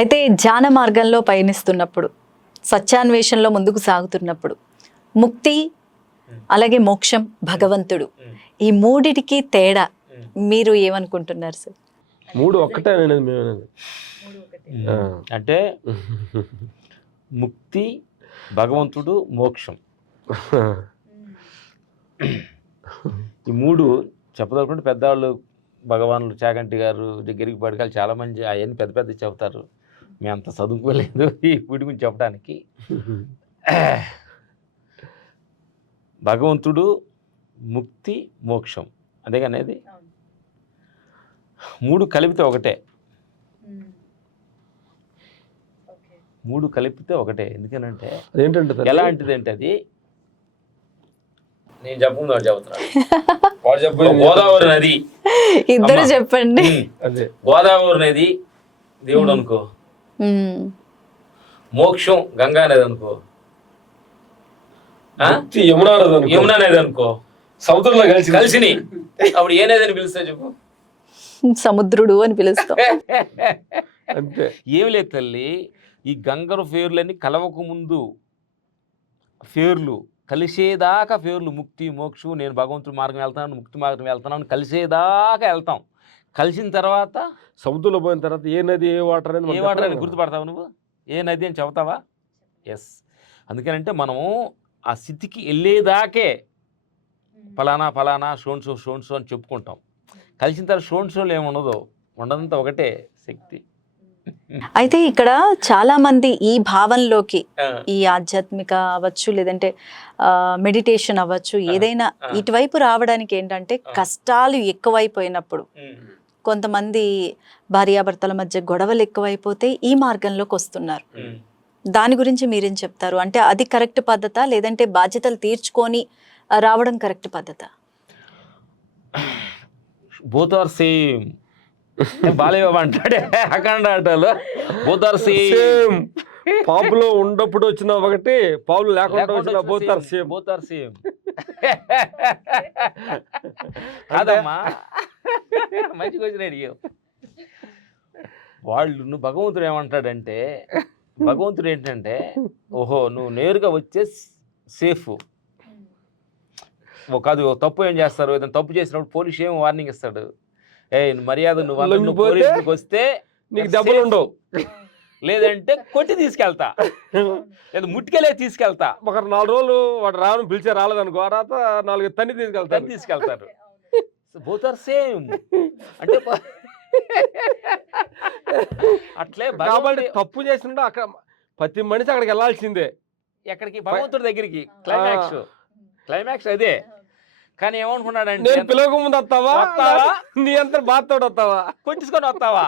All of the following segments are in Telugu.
అయితే ధ్యాన మార్గంలో పయనిస్తున్నప్పుడు సత్యాన్వేషణలో ముందుకు సాగుతున్నప్పుడు ముక్తి అలాగే మోక్షం భగవంతుడు. ఈ మూడిటికి తేడా మీరు ఏమనుకుంటున్నారు సార్? మూడు ఒక్కటే. అంటే ముక్తి భగవంతుడు మోక్షం. ఈ మూడు చెప్పదలుకుంటే పెద్దవాళ్ళు భగవాన్లు చాగంటి గారు దగ్గరికి పడకాలు చాలా మంది అవన్నీ పెద్ద పెద్ద చెప్తారు మేము అంత చదువుకోలేదు ఈ వీటి గురించి చెప్పడానికి. భగవంతుడు ముక్తి మోక్షం. అదే అనేది మూడు కలిపితే ఒకటే. మూడు కలిపితే ఒకటే. ఎందుకనంటే అదేంటంటే? ఎలాంటిది అంటే అది నేను చెప్పకుండా వాడు చెబుతున్నాడు. వాడు చెప్పు గోదావరి నది. ఇద్దరు. చెప్పండి. గోదావరి నది దేవుడు అనుకో. మోక్షం గంగా నది అనుకో యమునా నది అనుకో. యమునా నది అనుకో సముద్రంలో కలిసి కలిసిని. అప్పుడు ఏ నది అని పిలుస్తా చెప్పు. సముద్రుడు అని పిలుస్తాం. అంతే. ఏమి లేదు తల్లి ఈ గంగరు ఫేర్లన్నీ కలవక ముందు ఫేర్లు కలిసేదాకా ఫేర్లు ముక్తి మోక్షం నేను భగవంతుడి మార్గం వెళ్తున్నాను ముక్తి మార్గం వెళ్తున్నాను కలిసేదాకా వెళ్తాం. కలిసిన తర్వాత సముద్రంలో పోయిన తర్వాత ఏ నది ఏ వాటర్ అనేది ఏ వాటర్ అని. గుర్తుపడతావు నువ్వు? ఏ నది అని చెబుతావా? ఎస్ అందుకనంటే మనము ఆ స్థితికి వెళ్ళేదాకే ఫలానా ఫలానా షోన్ షో షోన్ షో అని చెప్పుకుంటాం. కలిసిన తర్వాత షోన్ షోలు ఏమి ఉండదు ఉండదంతా ఒకటే శక్తి. అయితే ఇక్కడ చాలా మంది ఈ భావంలోకి ఆ, ఈ ఆధ్యాత్మిక అవ్వచ్చు లేదంటే మెడిటేషన్ అవ్వచ్చు ఏదైనా. ఇటువైపు రావడానికి ఏంటంటే. కష్టాలు ఎక్కువైపోయినప్పుడు ఉమ్, కొంతమంది భార్యాభర్తల మధ్య గొడవలు ఎక్కువైపోతే ఈ మార్గంలోకి వస్తున్నారు. దాని గురించి మీరేం చెప్తారు? అంటే అది కరెక్ట్ పద్ధత? లేదంటే బాధ్యతలు తీర్చుకొని రావడం కరెక్ట్ పద్ధత? బోత్ ఆర్ సేమ్ అంటాడే అఖండ ఆటలో. బోత్ ఆర్ సేమ్ పాపులో ఉన్నప్పుడు వచ్చిన ఒకటి పాపులు లేకుండా వచ్చిన పోతారు సేమ్ బోత్ ఆర్ సేమ్ కాదమ్మా. మంచిగా వచ్చిన అడిగావు. వాళ్ళు నువ్వు భగవంతుడు ఏమంటాడంటే భగవంతుడు ఏంటంటే ఓహో నువ్వు నేరుగా వచ్చే సేఫ్ కాదు తప్పు ఏం చేస్తారు? ఏదైనా తప్పు చేసినప్పుడు పోలీస్ ఏం వార్నింగ్ ఇస్తాడు? ఏ మర్యాద నువ్వు నువ్వు పోలీసులకు వస్తే నీకు దెబ్బలు ఉండవు. లేదంటే కొట్టి తీసుకెళ్తా. లేదా ముట్టుకెళ్ళే తీసుకెళ్తా. ఒకరు నాలుగు రోజులు వాడు రాను పిలిచే రాలేదనుకో ఆ తర్వాత నాలుగు తన్ని తీసుకెళ్తారు. దాన్ని తీసుకెళ్తారు. బోత్ ఆర్ సేమ్ అంటే అట్లే కాబట్టి తప్పు చేసినప్పుడు అక్కడ ప్రతి మనిషి అక్కడికి వెళ్ళాల్సిందే. ఎక్కడికి? భగవంతుడి దగ్గరికి. క్లైమాక్స్ క్లైమాక్స్ అదే. కానీ ఏమనుకున్నాడంటే నేను పిలవక ముందు వస్తావా? వస్తావా? నీ అంతా బాధతోడు వస్తావా? కొట్టించుకొని వస్తావా?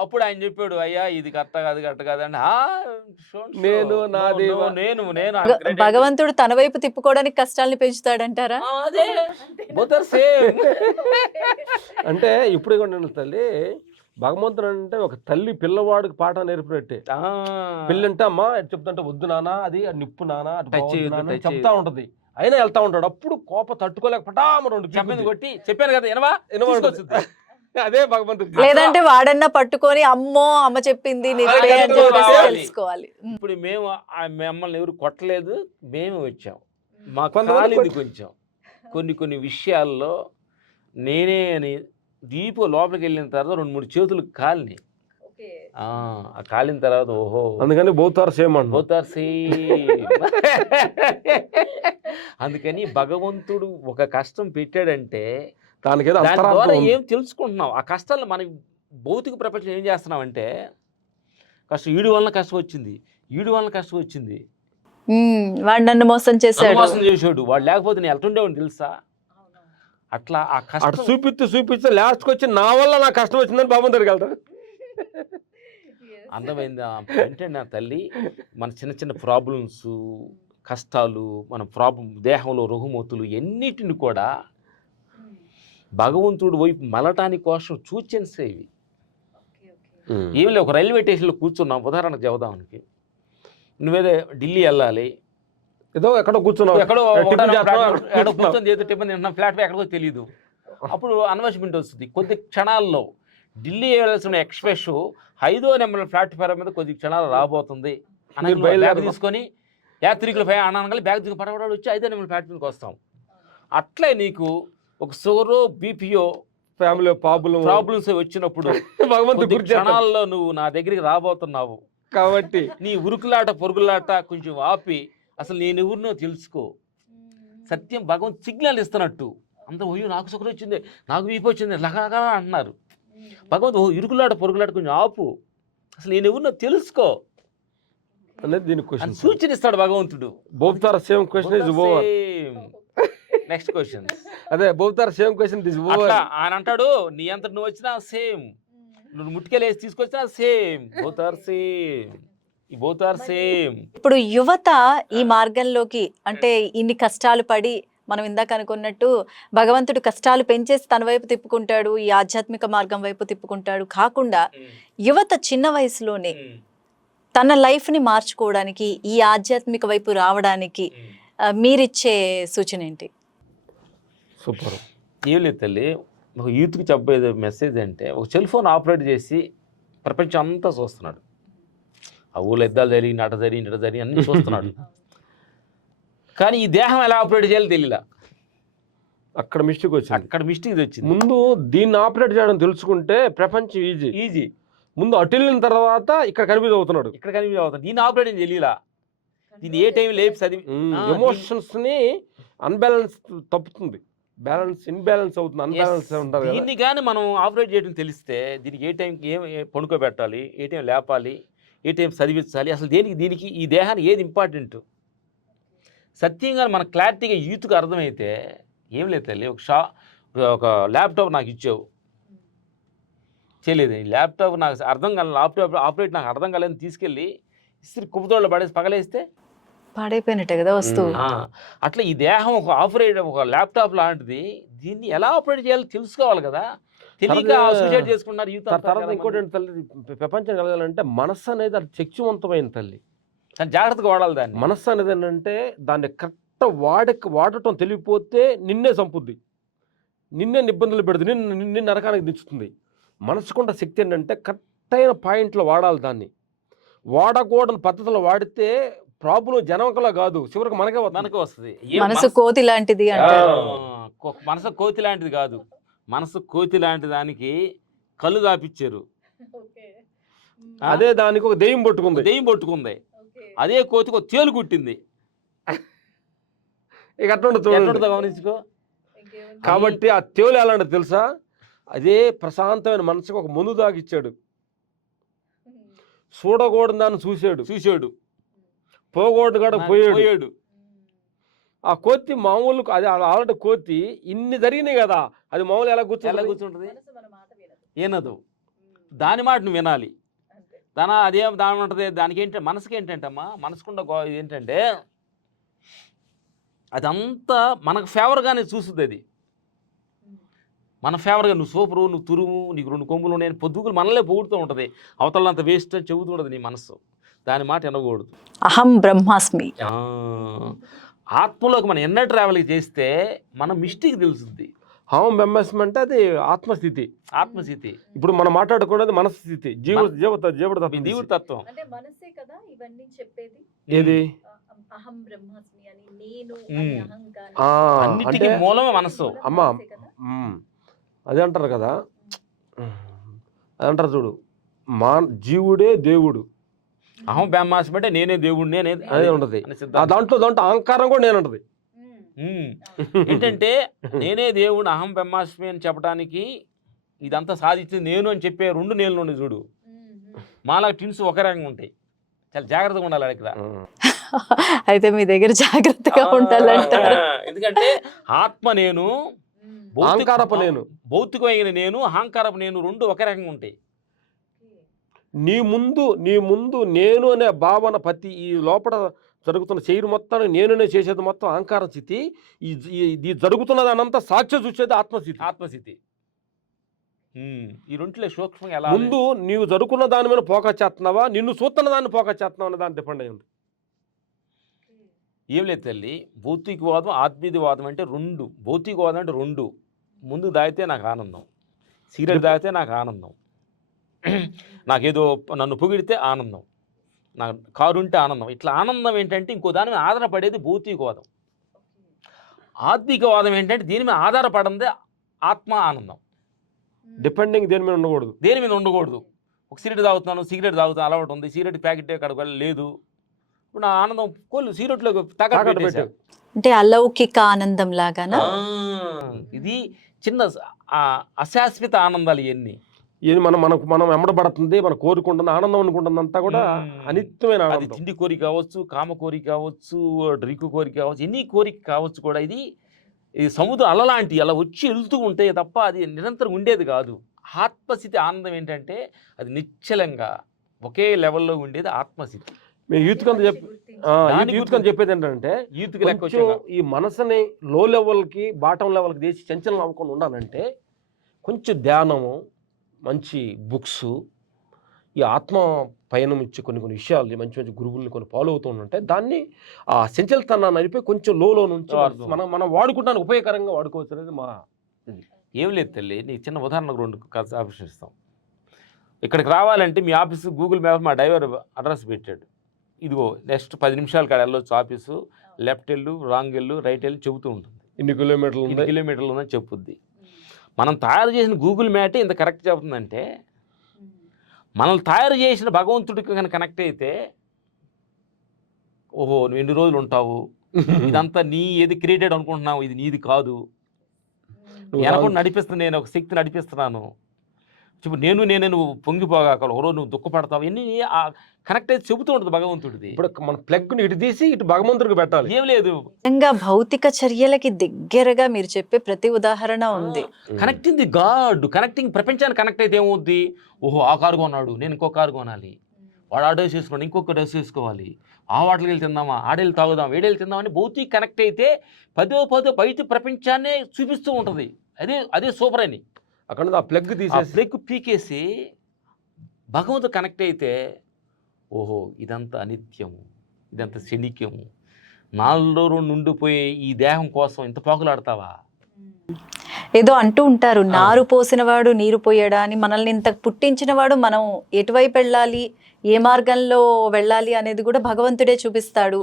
అప్పుడు ఆయన చెప్పాడు అయ్యా ఇది కరెక్ట్ కాదు కరెక్ట్ కాదు అంటే "ఆ, so and so. నేను, నాది, నేను నేను భగ- భగవంతుడు తన వైపు తిప్పుకోవడానికి కష్టాల్ని పెంచుతాడంటారా? అంటే ఇప్పుడు కూడా నేను తల్లి భగవంతుడు అంటే ఒక తల్లి పిల్లవాడికి పాఠం నేర్పినట్టే. పిల్లి అంటే అమ్మా ఎటు చెప్తుంటే వద్దు నానా అది నిప్పు నానా అటు Touch పోవద్దు చేయొద్దు, నాన్న" touch చెప్తా ఉంటది. అయినా వెళ్తా ఉంటాడు. అప్పుడు కోప తట్టుకోలేక పటామ రెండు చెప్పింది. కొట్టి చెప్పాను కదా ఎనవా వినబడుతుంది. అదే భగవంతుడు లేదంటే వాడన్నా పట్టుకొని అమ్మో అమ్మ చెప్పింది నిజమే అని అదే చెప్పేసి రావాలి. తెలుసుకోవాలి. ఇప్పుడు మేము మిమ్మల్ని ఎవరు కొట్టలేదు మేము వచ్చాం. మా కొంతమంది కాలింది కొంచెం. కొన్ని కొన్ని విషయాల్లో నేనే అని దీపు లోపలికి వెళ్ళిన తర్వాత రెండు మూడు చేతులు కాలిని ఆ ఆ కాలిన తర్వాత ఓహో. అందుకని బౌతారు సేమ్ both are same. అందుకని భగవంతుడు ఒక కష్టం పెట్టాడంటే దానికి ద్వారా. ఏం తెలుసుకుంటున్నాం ఆ కష్టాలు మన భౌతిక ప్రపంచం ఏం చేస్తున్నామంటే కష్టం ఈడు వలన కష్టం వచ్చింది ఈడు వలన కష్టం వచ్చింది. వాడు నన్ను మోసం చేశాడు. మోసం చేసాడు వాడు లేకపోతే నేను ఎట్లుండేవాడిని తెలుసా? అట్లా ఆ అటు కష్టం చూపిస్తూ చూపిస్తే లాస్ట్కి వచ్చి నా వల్ల నాకు కష్టం వచ్చిందని బాబు వెళ్తారు అందమైంది అంటే నా తల్లి మన చిన్న చిన్న ప్రాబ్లమ్స్ కష్టాలు మన ప్రాబ్లం దేహంలో రుహుమతులు ఎన్నిటిని కూడా భగవంతుడు వైపు మలటానికి కోసం సూచనస్ ఇవి ఏం లేదు ఒక రైల్వే స్టేషన్లో కూర్చున్నాం ఉదాహరణకు చెబుదానికి నువ్వేదో ఢిల్లీ వెళ్ళాలి. ఏదో ఎక్కడో కూర్చున్నావు. ఎక్కడో. కూర్చొని చేతి టిఫిన్ తింటున్నాం. ఫ్లాట్ ఎక్కడికో తెలియదు అప్పుడు అన్వెస్ట్మెంట్ వస్తుంది. కొద్ది క్షణాల్లో ఢిల్లీ వెళ్ళాల్సిన ఎక్స్ప్రెస్ ఐదో నెంబర్ ప్లాట్ఫారం మీద కొద్ది క్షణాలు రాబోతుంది. అనగా బ్యాగ్. తీసుకొని యాత్రికులు పై అనగానే బ్యాగ్ తీసుకుని పడబడి వచ్చి ఐదో నెంబర్ ప్లాట్ఫామ్కి వస్తాం. అట్లే నీకు ఒక షుగరు బీపీఓ ఫ్యామిలీ ప్రాబ్లం ప్రాబ్లమ్స్ వచ్చినప్పుడు భగవంతుడు. క్షణాల్లో నువ్వు నా దగ్గరికి రాబోతున్నావు. కాబట్టి నీ ఉరుకులాట పొరుగులాట కొంచెం ఆపి అసలు నేను ఎవరినో తెలుసుకో. సత్యం భగవంత్ సిగ్నల్ ఇస్తున్నట్టు. అంత ఓయో నాకు సుఖం వచ్చింది నాకు వీపు వచ్చింది లగలగా అంటున్నారు. భగవంత్ ఓ ఇరుకులాట పొరుగులాట కొంచెం ఆపు. అసలు నేను ఎవరినో తెలుసుకో. అనేది దీని క్వశ్చన్ సూచన ఇస్తాడు భగవంతుడు. Both are same question is next question అదే బోబ్తార సేమ్ క్వశ్చన్ అట్లా ఆయన అంటాడు నీ అంత నువ్వు వచ్చినా సేమ్. నువ్వు ముట్టుకెళ్ళేసి తీసుకొచ్చినా సేమ్. Both are same. ఈ బోత్ ఆర్ సేమ్. ఇప్పుడు యువత ఈ మార్గంలోకి అంటే ఇన్ని కష్టాలు పడి మనం ఇందాక అనుకున్నట్టు భగవంతుడు కష్టాలు పెంచేసి తన వైపు తిప్పుకుంటాడు ఈ ఆధ్యాత్మిక మార్గం వైపు తిప్పుకుంటాడు. కాకుండా యువత చిన్న వయసులోనే తన లైఫ్ని మార్చుకోవడానికి ఈ ఆధ్యాత్మిక వైపు రావడానికి మీరిచ్చే సూచన ఏంటి? సూపర్. ఏం లేదు తల్లి ఒక యూత్కి చెప్పేది మెసేజ్ అంటే ఒక సెల్ ఫోన్ ఆపరేట్ చేసి ప్రపంచం అంతా చూస్తున్నాడు. ఆ ఊళ్ళో ఎద్దాలు జరిగి నట జరిగి నట జరిగి అన్నీ చూస్తున్నాడు. కానీ ఈ దేహం ఎలా ఆపరేట్ చేయాలో తెలియలా అక్కడ మిస్టేక్ వచ్చింది. అక్కడ మిస్టేక్ ఇది వచ్చింది. ముందు దీన్ని ఆపరేట్ చేయడం తెలుసుకుంటే ప్రపంచం ఈజీ ఈజీ ముందు అటు వెళ్ళిన తర్వాత ఇక్కడ కనిపిది అవుతున్నాడు. ఇక్కడ కనిపించ అవుతుంది దీని ఆపరేట్ తెలియలా దీన్ని ఏ టైం లేపి చదివి ఆ, ఎమోషన్స్ని అన్బ్యాలెన్స్ తప్పుతుంది. బ్యాలెన్స్ ఇన్బ్యాలెన్స్ అవుతుంది అన్బ్యాలెన్స్ ఉంటారు కదా. దీన్ని కానీ మనం ఆపరేట్ చేయడం తెలిస్తే దీనికి ఏ టైంకి ఏం పడుకోబెట్టాలి ఏ టైం లేపాలి ఏ టైం చదివించాలి అసలు దేనికి దీనికి ఈ దేహానికి ఏది ఇంపార్టెంట్ సత్యంగా మన క్లారిటీగా యూత్కి అర్థమైతే ఏం లేదు తల్లి ఒక షా ఒక ల్యాప్టాప్ నాకు ఇచ్చావు. చేయలేదు ల్యాప్టాప్ నాకు అర్థం కాలేదు ల్యాప్టాప్ ఆపరేట్ నాకు అర్థం కాలేదని తీసుకెళ్ళి ఇస్త్రీ కుప్పతోళ్ళు పడేసి పగలేస్తే పాడైపోయినట్టే కదా వస్తువు. ఆ, అట్లా ఈ దేహం ఒక ఆపరేట్ ఒక ల్యాప్టాప్ లాంటిది దీన్ని ఎలా ఆపరేట్ చేయాలో తెలుసుకోవాలి కదా. చేసుకున్నారు యూత్ దాని తర్వాత ఇంకోటి తల్లి ప్రపంచం కలగాలంటే మనస్సు అనేది అది శక్తివంతమైన తల్లి. కానీ జాగ్రత్తగా వాడాలి దాన్ని. మనస్సు అనేది ఏంటంటే దాన్ని కరెక్ట్ వాడక వాడటం తెలియపోతే నిన్నే చంపుద్ది. నిన్నే ఇబ్బందులు పెడుతుంది నిన్ను నిన్ను నరకానికి దించుతుంది. మనసుకున్న శక్తి ఏంటంటే కరెక్ట్ అయిన పాయింట్లో వాడాలి దాన్ని. వాడకూడని పద్ధతిలో వాడితే ప్రాబ్లం జనవకలా కాదు. చివరికి మనకే వస్తుంది. మనకు వస్తుంది. మనసు కోతి లాంటిది మనసు కోతి లాంటిది కాదు. మనసు కోతి లాంటి దానికి కళ్ళు దాపిచ్చారు? అదే దానికి ఒక దెయ్యం పట్టుకుంది. దెయ్యం పట్టుకుంది. అదే కోతికి ఒక తేలు కుట్టింది. ఇక అట్లా గమనించుకో. కాబట్టి ఆ తేలు ఎలాంటి తెలుసా? అదే ప్రశాంతమైన మనసుకు ఒక ముందు దాగిచ్చాడు. చూడకూడదు దాన్ని చూశాడు. కూడా పోయాడు. ఆ కోతి మామూలు అది ఆల్రెడీ కోతి ఇన్ని జరిగినాయి కదా అది మామూలు ఎలా ఎలా కూర్చోవాలి కూర్చుంటుంది ఏనదు. దాని మాట నువ్వు వినాలి. దాని అదే దాని ఉంటుంది దానికి ఏంటంటే మనసుకి ఏంటంటమ్మా? మనసుకున్న గో ఏంటంటే అదంతా మనకు ఫేవర్గానే చూస్తుంది అది. మన ఫేవర్గా నువ్వు సూపరు నువ్వు తురుము నీకు రెండు కొమ్ములు ఉన్నాయి పొద్దుగులు మనలే పొగుడుతూ ఉంటుంది. అవతలంత వేస్ట్ అని చెబుతూ ఉంటుంది నీ మనసు దాని మాట వినకూడదు. అహం బ్రహ్మాస్మి. ఆ, ఆత్మలోకి మనం ఎన్న ట్రావెల్ చేస్తే మన మిస్టేక్ తెలుస్తుంది హావం బెమ్మస్మ అంటే అది ఆత్మస్థితి. ఆత్మస్థితి. ఇప్పుడు మనం మాట్లాడుకునేది మనస్థితి. జీవ మన- జీవత జీవుడు తత్వం. అంటే మనసే కదా ఇవన్నీ చెప్పేది? ఏది? అహం- బ్రహ్మాస్మి అని నేను అన్నిటికీ అంటే మూలమే మనస్సు అమ్మా. మనసే కదా? మ్మ్. అదే అంటారు కదా. అది అంటారు చూడు. మా జీవుడే దేవుడు. అహం బ్రహ్మాస్మి అంటే నేనే దేవుడిని అనేది అదే ఉంటది ఆ సిద్ధాంతం. దాంట్లో దాంట్లో అహంకారం కూడా నేనంటది మ్మ్. ఉమ్. ఏంటంటే నేనే దేవుడు అహం బ్రహ్మాస్మి అని చెప్పడానికి ఇదంతా సాధించింది నేను అని చెప్పే రెండు నేను ఉండి చూడు. మాలా టిన్స్ ఒక రకంగా ఉంటాయి చాలా జాగ్రత్తగా ఉండాలి ఇక్కడ అయితే మీ దగ్గర జాగ్రత్తగా ఉండాలంటారు ఎందుకంటే ఆత్మ నేను మ్మ్. భౌతిక- అహంకారపు నేను. భౌతికమైన నేను అహంకారపు నేను రెండు ఒకే రకంగా ఉంటాయి నీ ముందు నీ ముందు నేను అనే భావన ప్రతి ఈ లోపల జరుగుతున్న చేయరు మొత్తాన్ని నేనునే చేసేది మొత్తం అహంకార స్థితి. ఈ ఇది జరుగుతున్నది అనంతా సాక్ష్య చూసేది ఆత్మస్థితి. ఆత్మస్థితి. ఈ రెంట్లో సూక్ష్మంగా ఎలా ముందు నీవు జరుగుతున్న దాని మీద పోక చేస్తున్నావా? నిన్ను చూస్తున్న దాన్ని పోక చేస్తున్నావు? అనే దాని డిపెండ్ అయ్యింది. ఏం లేదు తల్లి. భౌతికవాదం ఆత్మీయవాదం అంటే రెండు. భౌతికవాదం అంటే రెండు. ముందు దాగితే నాకు ఆనందం. సిగరెట్ తాగితే నాకు ఆనందం. నాకేదో నన్ను పొగిడితే ఆనందం. నా కారు ఉంటే ఆనందం. ఇట్లా ఆనందం ఏంటంటే ఇంకో దాని మీద ఆధారపడేది భౌతికవాదం. ఆత్మికవాదం ఏంటంటే దీని మీద ఆధారపడిందే ఆత్మ ఆనందం. డిపెండింగ్ దేని మీద ఉండకూడదు. దేని మీద ఉండకూడదు. ఒక సిగరెట్ తాగుతున్నాను సిగరెట్ తాగుతాను అలవాటు ఉంది. సిగరెట్ ప్యాకెట్ అక్కడికి వెళ్ళి లేదు. ఇప్పుడు నా ఆనందం కోళ్ళు సిగరెట్లో. పెట్టేశా. అంటే అలౌకిక ఆనందం లాగానా? ఆ, ఇది చిన్న అశాశ్వత ఆనందాలు ఇవన్నీ ఇది మనం మనకు మనం వెంబడబడుతుంది మనం కోరుకుంటుంది ఆనందం అనుకుంటుంది అంతా కూడా. అనిత్యమైన అది తిండి కోరిక కావచ్చు కామ కోరిక కావచ్చు డ్రింక్ కోరిక కావచ్చు ఎన్ని కోరిక కావచ్చు కూడా ఇది ఈ సముద్రం అలలాంటి అలా వచ్చి వెళ్తూ ఉంటే తప్ప అది నిరంతరం ఉండేది కాదు. ఆత్మస్థితి ఆనందం ఏంటంటే అది నిశ్చలంగా ఒకే లెవెల్లో ఉండేది ఆత్మస్థితి. మేము యూత్ కంత చెప్పి యూత్ కంత చెప్పేది ఏంటంటే వచ్చాక ఈ మనసుని లో లెవెల్కి బాటం లెవెల్కి తీసి చంచలం అవ్వకుండా ఉండాలంటే కొంచెం ధ్యానము మంచి బుక్స్ ఈ ఆత్మ పయనం ఇచ్చే కొన్ని కొన్ని విషయాలు మంచి మంచి గురువుల్ని కొన్ని ఫాలో అవుతూ ఉంటే దాన్ని ఆ సంచలతనాన్ని నడిపి కొంచెం లోలో నుంచి. మనం మనం వాడుకుంటానికి ఉపయోగకరంగా వాడుకోవచ్చు అనేది మా ఏం లేదు తల్లి నీకు చిన్న ఉదాహరణకు రెండు ఆఫీస్ ఇస్తాం ఇక్కడికి రావాలంటే మీ ఆఫీస్ గూగుల్ మ్యాప్ మా డ్రైవర్ అడ్రస్ పెట్టాడు. ఇదిగో నెక్స్ట్ పది నిమిషాల కాడ వెళ్ళొచ్చు ఆఫీసు లెఫ్ట్ వెళ్ళు రాంగ్ వెళ్ళు రైట్ వెళ్ళు చెబుతూ ఉంటుంది. ఇన్ని కిలోమీటర్లు ఇన్ని ఉంది కిలోమీటర్లు ఉందని చెప్పుద్ది. మనం తయారు చేసిన గూగుల్ మ్యాటే ఇంత కరెక్ట్ చెబుతుందంటే మనల్ని తయారు చేసిన భగవంతుడికి కనుక కనెక్ట్ అయితే ఓహో నువ్వు ఎన్ని రోజులు ఉంటావు? ఇదంతా నీ ఏది క్రియేటెడ్ అనుకుంటున్నావు? ఇది నీది కాదు. వెనకుండా రాదు. నడిపిస్తున్నా నేను ఒక శక్తి నడిపిస్తున్నాను. చెప్పు నేను నేనే నువ్వు పొంగిపోగాకలు ఒకరోజు నువ్వు దుఃఖపడతావు ఇన్ని కనెక్ట్ అయితే చెబుతూ ఉంటుంది భగవంతుడిది. ఇప్పుడు మన ప్లగ్ని ఇటు తీసి ఇటు భగవంతుడికి పెట్టాలి. ఏం లేదు. నిజంగా భౌతిక చర్యలకి దగ్గరగా మీరు చెప్పే ప్రతి ఉదాహరణ ఉంది. కనెక్టింగ్ ది గాడ్ కనెక్టింగ్ ప్రపంచానికి కనెక్ట్ అయితే ఏమవుద్ది? ఓహో ఆ కారు కొన్నాడు నేను ఇంకో కారు కొనాలి. వాడు ఆ డ్రెస్ వేసుకోండి ఇంకొక డ్రెస్ వేసుకోవాలి. ఆ వాటికి వెళ్ళి తిందామా ఆడేళ్ళు తాగుదాం వేడేళ్ళు తిందామని భౌతిక కనెక్ట్ అయితే పదో పదో బయట ప్రపంచాన్నే చూపిస్తూ ఉంటుంది. అదే అదే సూపర్ అని. అక్కడ ఆ ప్లగ్ ఆ తీసేసి బ్రేక్ పీకేసి భగవంతుడు కనెక్ట్ అయితే ఓహో ఇదంతా అనిత్యము ఇదంతా క్షణిక్యము నాలుగు రోజులు ఉండిపోయే ఈ దేహం కోసం ఇంత పాకులాడతావా? ఏదో అంటూ ఉంటారు నారు పోసినవాడు నీరు పోయాడా అని మనల్ని ఇంత పుట్టించినవాడు మనం ఎటువైపు వెళ్ళాలి ఏ మార్గంలో వెళ్ళాలి అనేది కూడా భగవంతుడే చూపిస్తాడు.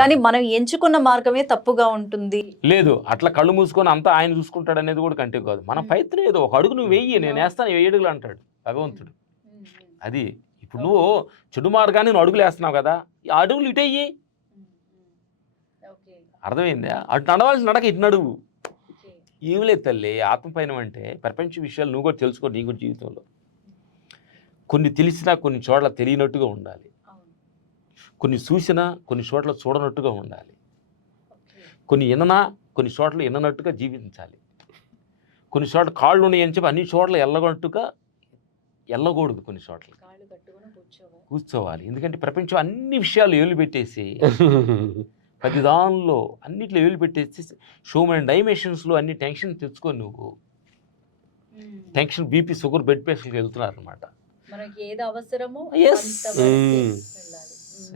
కానీ మనం ఎంచుకున్న మార్గమే తప్పుగా ఉంటుంది. లేదు అట్లా కళ్ళు మూసుకొని అంతా ఆయన చూసుకుంటాడు అనేది కూడా కంటే కాదు. మన ప్రయత్నం ఏదో ఒక అడుగు నువ్వు వెయ్యి నేను వేస్తాను వెయ్యి అడుగులు అంటాడు భగవంతుడు. అది ఇప్పుడు నువ్వు చెడు మార్గాన్ని నువ్వు అడుగులు వేస్తున్నావు కదా ఈ అడుగులు ఇటు వెయ్యి అర్థమైందా? అటు నడవాల్సిన నడక ఇటు నడువు. ఏం లేదు తల్లి ఆత్మపైన అంటే ప్రపంచ విషయాలు నువ్వు కూడా తెలుసుకో నీ కూడా జీవితంలో. కొన్ని తెలిసినా కొన్ని చోట్ల తెలియనట్టుగా ఉండాలి. కొన్ని చూసినా కొన్ని చోట్ల చూడనట్టుగా ఉండాలి. కొన్ని విననా కొన్ని చోట్ల విననట్టుగా జీవించాలి. కొన్ని చోట్ల కాళ్ళు ఉన్నాయని చెప్పి అన్ని చోట్ల వెళ్ళగొట్టుగా వెళ్ళకూడదు కొన్ని చోట్ల కూర్చోవాలి. ఎందుకంటే ప్రపంచం అన్ని విషయాలు ఏలు పెట్టేసి ప్రతి దానిలో అన్నిట్లో ఏలు పెట్టేసి షోమైన డైమెన్షన్స్లో అన్ని టెన్షన్ తెచ్చుకొని నువ్వు టెన్షన్ బీపీ షుగర్ బెడ్ పేషెంట్కి వెళ్తున్నారు అనమాట.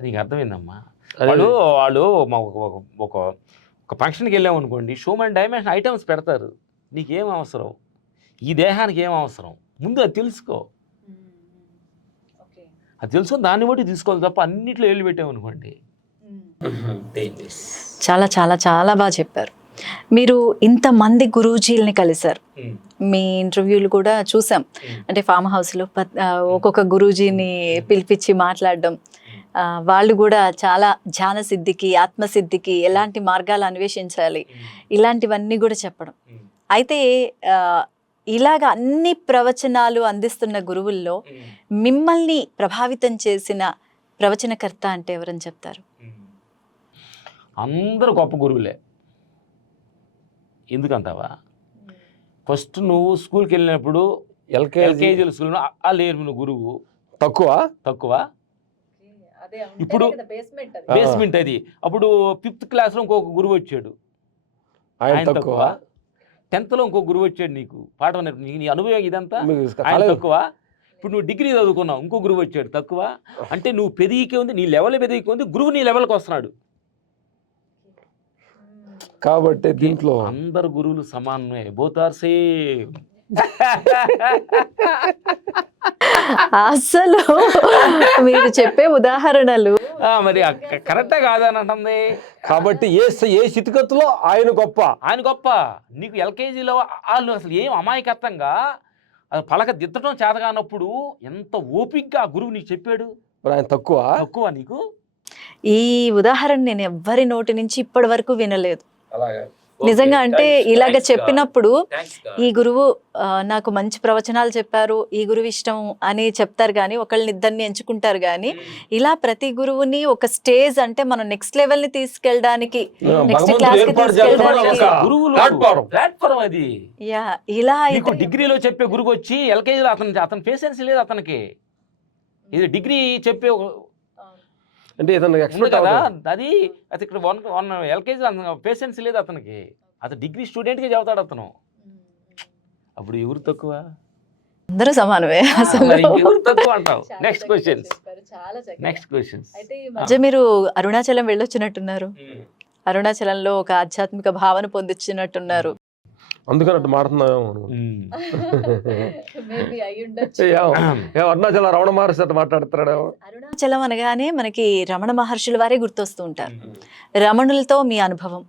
నీకు అర్థమైందమ్మా. వాళ్ళు వాళ్ళు మా ఒక ఒక- ఫంక్షన్కి వెళ్ళాం అనుకోండి షోమైన డైమెన్షన్ ఐటమ్స్ పెడతారు. నీకేం అవసరం? ఈ దేహానికి ఏం అవసరం? ముందు అది తెలుసుకో. అది తెలుసుకొని దాన్ని బట్టి తీసుకోవాలి తప్ప అన్నిట్లో ఏళ్ళు పెట్టామనుకోండి. చాలా చాలా చాలా బాగా చెప్పారు. మీరు ఇంతమంది గురూజీల్ని కలిశారు. మీ ఇంటర్వ్యూలు కూడా చూసాం. అంటే ఫామ్ హౌస్లో ఒక్కొక్క గురూజీని పిలిపించి మాట్లాడడం. వాళ్ళు కూడా చాలా ధ్యాన సిద్ధికి ఆత్మసిద్ధికి ఎలాంటి మార్గాలు అన్వేషించాలి ఇలాంటివన్నీ కూడా చెప్పడం. అయితే ఇలాగ అన్ని ప్రవచనాలు అందిస్తున్న గురువుల్లో మిమ్మల్ని ప్రభావితం చేసిన ప్రవచనకర్త అంటే ఎవరని చెప్తారు? అందరూ గొప్ప గురువులే. ఎందుకంటావా? ఫస్ట్ నువ్వు స్కూల్కి వెళ్ళినప్పుడు ఎల్కేజీ ఎల్కేజీ స్కూల్లో ఆ లేరు నువ్వు గురువు. తక్కువ? తక్కువ? ఇప్పుడు- బేస్మెంట్ అది. ఆ. బేస్మెంట్ అది. అప్పుడు ఫిఫ్త్ క్లాస్లో ఇంకొక గురువు వచ్చాడు. ఆయన తక్కువ? టెన్త్లో ఇంకో గురువు వచ్చాడు నీకు. పాఠం నేర్పి నీకు నీ అనుభవం ఇదంతా? ఆయన. తక్కువ. ఇప్పుడు నువ్వు డిగ్రీ చదువుకున్నావు ఇంకో గురువు వచ్చాడు తక్కువ. అంటే నువ్వు పెదిగికే ఉంది నీ లెవెల్ పెదిగికే ఉంది గురువు నీ లెవెల్కి వస్తున్నాడు. కాబట్టి దీంట్లో అందరు గురువులు సమానమే. Both are same. అసలు మీరు చెప్పే ఉదాహరణలు. ఆ, మరి కరెక్టే కాదని అంటుంది కాబట్టి ఏ ఏ స్థితిగతుల్లో ఆయన గొప్ప? ఆయన గొప్ప. నీకు ఎల్కేజీలో వాళ్ళు అసలు ఏం అమాయకత్వంగా అది పలక దిద్దటం చేత కానప్పుడు ఎంత ఓపిగ్గా ఆ గురువు నీకు చెప్పాడు? మరి ఆయన తక్కువ? తక్కువ నీకు? ఈ ఉదాహరణ నేను ఎవ్వరి నోటి నుంచి ఇప్పటి వరకు వినలేదు. అలాగా? నిజంగా అంటే ఇలాగ చెప్పినప్పుడు ఈ గురువు నాకు మంచి ప్రవచనాలు చెప్పారు ఈ గురువు ఇష్టం అని చెప్తారు కానీ ఒకళ్ళని ఇద్దరిని ఎంచుకుంటారు కానీ ఇలా ప్రతి గురువుని ఒక స్టేజ్ అంటే మనం నెక్స్ట్ లెవెల్ని తీసుకెళ్ళడానికి నెక్స్ట్ క్లాస్కి తీసుకెళ్ళడానికి యా ఇలా డిగ్రీలో చెప్పే గురువు వచ్చి ఎల్కేజీలో అతను అతని పేషెన్స్ లేదు అతనికి. ఇది డిగ్రీ చెప్పే ఒక- అంటే ఏదైనా ఉంది ఎక్స్పెక్ట్ కదా అది అది ఇక్కడ వన్ వన్ ఎల్కేజీ పేషెన్స్ లేదు అతనికి. అతను డిగ్రీ స్టూడెంట్కే చదువుతాడు అతను. అప్పుడు ఎవరు తక్కువ? అందరూ సమానమే అసలు మరి ఎవరు తక్కువ అంటావు? నెక్స్ట్ క్వశ్చన్స్ చాలా చక్కగా. నెక్స్ట్ క్వశ్చన్స్ ఈ మధ్య మీరు అరుణాచలం వెళ్ళొచ్చినట్టున్నారు. అరుణాచలంలో ఒక ఆధ్యాత్మిక భావన పొందించినట్టున్నారు అందుకని అట్టు మాట్లాడుతున్నామేమో అనుకుంటా. మేబీ అయి ఉండొచ్చు. ఏమో. ఏమో అరుణాచల రమణ మహర్షి అట్లా మాట్లాడుతున్నాడేమో. అరుణాచలం అనగానే మనకి రమణ మహర్షుల వారే గుర్తొస్తూ ఉంటారు. రమణులతో మీ అనుభవం.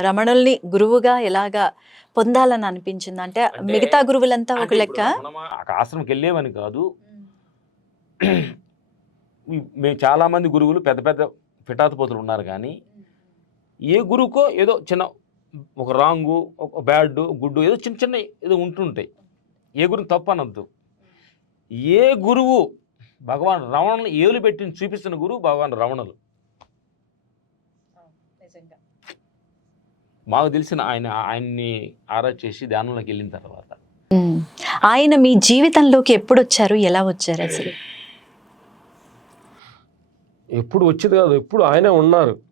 రమణుల్ని గురువుగా ఎలాగా పొందాలని అనిపించింది? అంటే అంటే- మిగతా గురువులంతా ఒక లెక్క? ఆశ్రమంకి వెళ్ళేవని కాదు. మేము చాలా మంది గురువులు పెద్ద పెద్ద పిఠాతిపోతులు ఉన్నారు కానీ ఏ గురువుకో ఏదో చిన్న ఒక రాంగు ఒక బ్యాడ్ గుడ్డు ఏదో చిన్న చిన్న ఏదో ఉంటుంటాయి. ఏ గురువు తప్పు అనొద్దు ఏ గురువు భగవాన్ రమణులు ఏలు పెట్టి చూపిస్తున్న గురువు భగవాన్ రమణులు. నిజంగా. మాకు తెలిసిన ఆయన ఆయన్ని ఆరా చేసి ధ్యానంలోకి వెళ్ళిన తర్వాత. ఆయన మీ జీవితంలోకి ఎప్పుడు వచ్చారు? ఎలా వచ్చారు అసలు? ఎప్పుడు వచ్చేది కాదు ఎప్పుడు ఆయనే ఉన్నారు.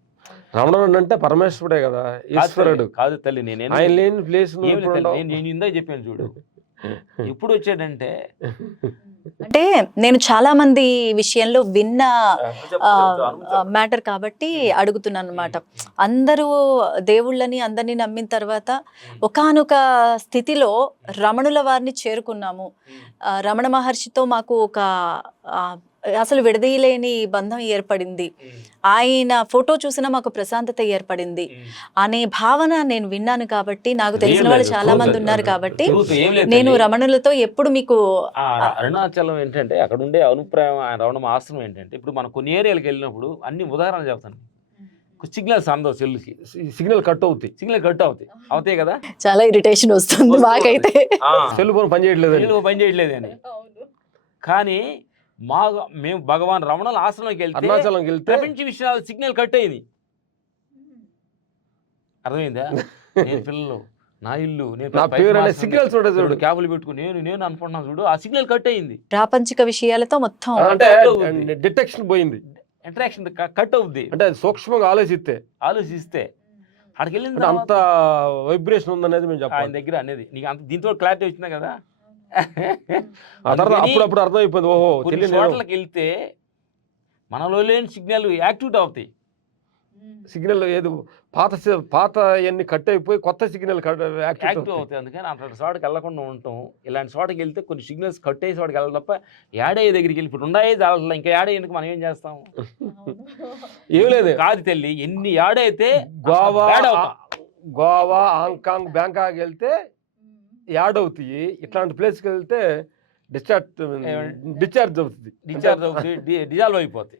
రమణుడు అంటే పరమేశ్వరుడే కదా ఈశ్వరుడు. కాదు తల్లి నేనేం ఆయన లేని ప్లేస్ ఏమి లేదు తల్లి, నేను నేను ఇందా చెప్పాను చూడు. ఎప్పుడు వచ్చాడంటే అంటే నేను చాలా మంది విషయంలో విన్న మ్యాటర్ కాబట్టి అడుగుతున్నాను అనమాట అందరూ దేవుళ్ళని అందరినీ నమ్మిన తర్వాత ఒకానొక స్థితిలో రమణుల వారిని చేరుకున్నాము. రమణ మహర్షితో మాకు ఒక అసలు విడదీయలేని బంధం ఏర్పడింది. ఆయన ఫోటో చూసినా మాకు ప్రశాంతత ఏర్పడింది. అనే భావన నేను విన్నాను కాబట్టి నాకు తెలిసిన వాళ్ళు చాలా మంది ఉన్నారు కాబట్టి నేను రమణులతో ఎప్పుడు మీకు అరుణాచలం ఏంటంటే అక్కడ ఉండే అభిప్రాయం ఆయన రమణ ఆశ్రమం ఏంటంటే ఇప్పుడు మనం కొన్ని ఏరియాలకు వెళ్ళినప్పుడు అన్ని ఉదాహరణ చెప్తాను. సిగ్నల్స్ అందవు సెల్లుకి సిగ్నల్ కట్ అవుతాయి. సిగ్నల్ కట్ అవుతాయి. అవుతాయి కదా? చాలా ఇరిటేషన్ వస్తుంది. మాకైతే. సెల్ ఫోన్ పని చేయట్లేదు పని చేయట్లేదు అని అవును. కానీ మా మేము భగవాన్ రమణుల ఆశ్రమంకి వెళ్తే అరుణాచలంకి వెళ్తే ప్రపంచ విషయాలు సిగ్నల్ కట్ అయింది అర్థమైందా? నేను పిల్లలు నా ఇల్లు నేను నా పేరు అనే మారుస్తాను. సిగ్నల్స్ ఉంటాయి చూడు చూడు. క్యాబులు పెట్టుకుని నేను నేను అనుకుంటున్నాను చూడు ఆ సిగ్నల్ కట్ అయింది. ప్రాపంచిక విషయాలతో మొత్తం అంటే. డిటెక్షన్ పోయింది. ఇంటరాక్షన్ కట్ అవుద్ది. అంటే సూక్ష్మంగా ఆలోచిస్తే. ఆలోచిస్తే. అక్కడికి వెళ్ళిన అంటే అంత వైబ్రేషన్ ఉందనేది మేము ఆయన చెప్పాలి దగ్గర అనేది నీకు అంత దీంతో క్లారిటీ వచ్చిందా కదా? ఆ తర్వాత అప్పుడప్పుడు అర్థమైపోయింది. ఓహో కొన్ని తెలియదు చోట్లకి వెళ్తే మనలో లేని సిగ్నల్ యాక్టివేట్ అవుతాయి. సిగ్నల్ ఏది? పాత సి- పాత అన్ని కట్ అయిపోయి కొత్త సిగ్నల్ యాక్టివ్ అవుతాయి. అందుకని అట్లాంటి చోటకి వెళ్ళకుండా ఉంటాం. ఇలాంటి చోటకి వెళ్తే కొన్ని సిగ్నల్స్ కట్ అయ్యే చోటకి వెళ్ళడం తప్ప యాడయ్య దగ్గరికి వెళ్ళి ఇప్పుడు ఉండాయే జాగ్రత్తలు. ఇంకా యాడ ఎందుకు మనం ఏం చేస్తాం? ఏం లేదు. కాదు తల్లి ఎన్ని యాడ్ అయితే Goa. Goa Hong Kong Bangkok వెళ్తే యాడ్ అవుతాయి. ఇట్లాంటి ప్లేస్కి వెళ్తే డిశ్చార్జ్ డిశ్చార్జ్ అవుతుంది. డిశ్చార్జ్ అవుతుంది. డిజాల్వ్ అయిపోతాయి.